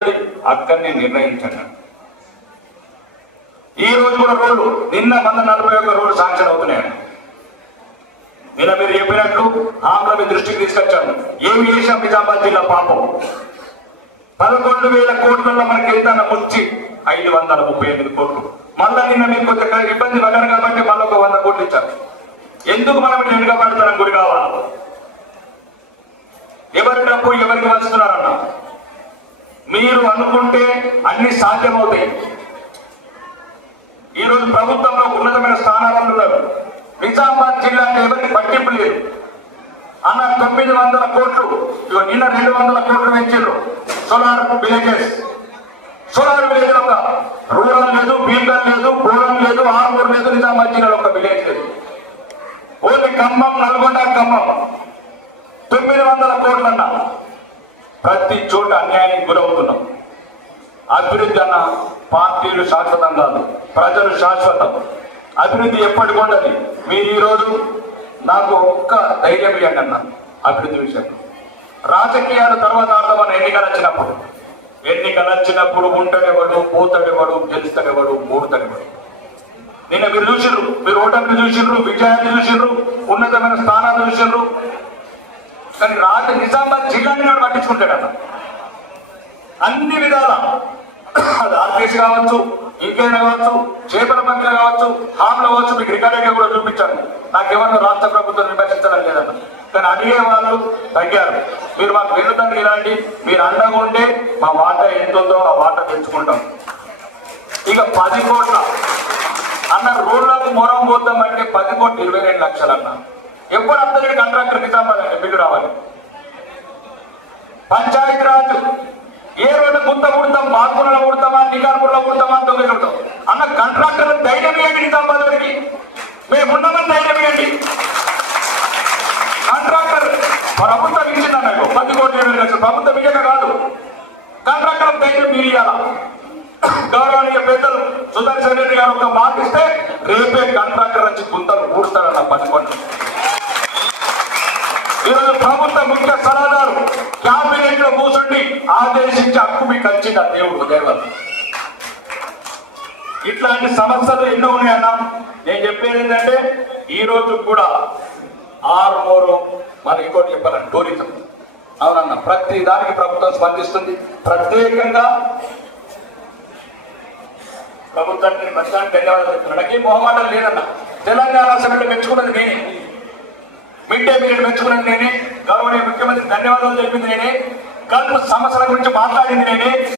అక్కడిని నిర్ణయించండి. ఈ రోజు కూడా రోడ్లు నిన్న 141 రోడ్లు శాంక్షన్ అవుతున్నాయి. నిన్న మీరు చెప్పినట్లు ఆంధ్ర మీ దృష్టికి తీసుకొచ్చాను. ఏమి చేశాం నిజామాబాద్ జిల్లా పాపం 11,000 కోట్లలో మనకి ఏదైనా ముచ్చి 538 కోట్లు. మళ్ళా నిన్న మీకు కొంత ఇబ్బంది పడ్డారు కాబట్టి మళ్ళీ ఒక 100 కోట్లు ఇచ్చారు. ఎందుకు మనం వెనుక పడుతున్నాం? గురి కావాలి. ఎవరి డబ్బు ఎవరికి వస్తున్నారన్న మీరు అనుకుంటే అన్ని సాధ్యమవుతాయి. ఈరోజు ప్రభుత్వంలో ఉన్నతమైన స్థానాలు ఉన్నారు. నిజామాబాద్ జిల్లా అంటే ఎవరికి పట్టింపు లేదు అన్న. 900 కోట్లు నిన్న 200 కోట్లు పెంచారు. సోలార్ విలేజెస్, సోలార్ విలేజ్ ఒక రూరల్ లేదు, బీర్గల్ లేదు, బోరం లేదు, ఆర్మూర్ లేదు, నిజామాబాద్ జిల్లాలో ఒక విలేజ్ లేదు. ఓన్లీ ఖమ్మం, నల్గొండ, ఖమ్మం 900 కోట్లన్న. ప్రతి చోట అన్యాయానికి గురవుతున్నాం. అభివృద్ధి అన్న పార్టీలు శాశ్వతం కాదు, ప్రజలు శాశ్వతం. అభివృద్ధి ఎప్పటికి ఉండదు. మీరు ఈరోజు నాకు ఒక్క ధైర్యం ఇవ్వండి అన్న అభివృద్ధి విషయంలో. రాజకీయాలు తర్వాత అర్థమని ఎన్నికలు వచ్చినప్పుడు ఉంటాడేవాడు, పోతాడేవాడు, గెలుస్తాడేవాడు, మూడుతాడేవాడు. నిన్న మీరు చూసిర్రు, మీరు ఓటర్లు చూసిర్రు, విజయాన్ని చూసిర్రు, ఉన్నతమైన స్థానాలు చూసిర్రు. కానీ నిజామాబాద్ జిల్లాని నాడు పట్టించుకుంటాడన్న అన్ని విధాల. అది ఆర్టీసీ కావచ్చు, ఇంకేనా కావచ్చు, చేపల మంత్రి కావచ్చు, హామీలు కావచ్చు. మీకు రికార్డుగా కూడా చూపించాను. నాకేమన్నా రాష్ట్ర ప్రభుత్వం విమర్శించడం లేదన్న. కానీ అడిగే వాళ్ళు తగ్గారు. మీరు మాకు వెనుదండి ఇలాంటి మీరు అండగా ఉంటే మా వాటా ఎంత ఉందో ఆ వాటా తెచ్చుకుంటాం. ఇక 10 కోట్ల అన్న రోడ్లకు మొరం పోద్దామంటే 10 కోట్లు 22 లక్షలు అన్న. ఎప్పుడు అంతటి కాంట్రాక్టర్ నిజామాబాద్ అంటే బిల్లు రావాలి. పంచాయతీరాజ్ ఏ రోడ్డు గుంత కుడతాం, బాత్పూర్లో కుడతామా, నికార్పూర్లో కుడతామా, దొంగ కుడతాం అన్న. కాంట్రాక్టర్లు ధైర్యం ఇవ్వండి. నిజామాబాద్ వారికి మేమున్నామని ధైర్యం ఇవ్వండి. కాంట్రాక్టర్ ప్రభుత్వం ఇచ్చిందన్న 10 కోట్లు 20 లక్షలు. ప్రభుత్వం ఇయ్యక కాదు, కాంట్రాక్టర్ ధైర్యం మీరు ఇవ్వాలా. గౌరవనీయ పెద్దలు సుదర్శన్ రెడ్డి గారు ఒక మాట ఇస్తే రేపే కాంట్రాక్టర్ వచ్చి గుంతలు కూడుస్తారన్న 10 కోట్లు. ఈరోజు ప్రభుత్వ ముఖ్య సలహాదారు క్యాబినెట్ లో కూర్చుండి ఆదేశించి హక్కు మీకు వచ్చింది ఆ దేవుడు దేవత. ఇట్లాంటి సమస్యలు ఎన్నో ఉన్నాయన్నా. నేను చెప్పేది ఏంటంటే ఈ రోజు కూడా ఆర్మూరు మన ఇంకోటి చెప్పాలని టూరిజం అవునన్న. ప్రతి దానికి ప్రభుత్వం స్పందిస్తుంది. ప్రత్యేకంగా ప్రభుత్వానికి ప్రస్తుతానికి ధన్యవాదాలు చెప్తున్నాను. నాకేం మొహమాటం లేదన్న. తెలంగాణ అసెంబ్లీ మెచ్చుకున్నది నేనే, మిడ్ డే మీల్ మెచ్చుకున్నది నేనే, గౌరవనీయ ముఖ్యమంత్రి ధన్యవాదాలు చెప్పింది నేనే, కల్పు సమస్యల గురించి మాట్లాడింది నేనే.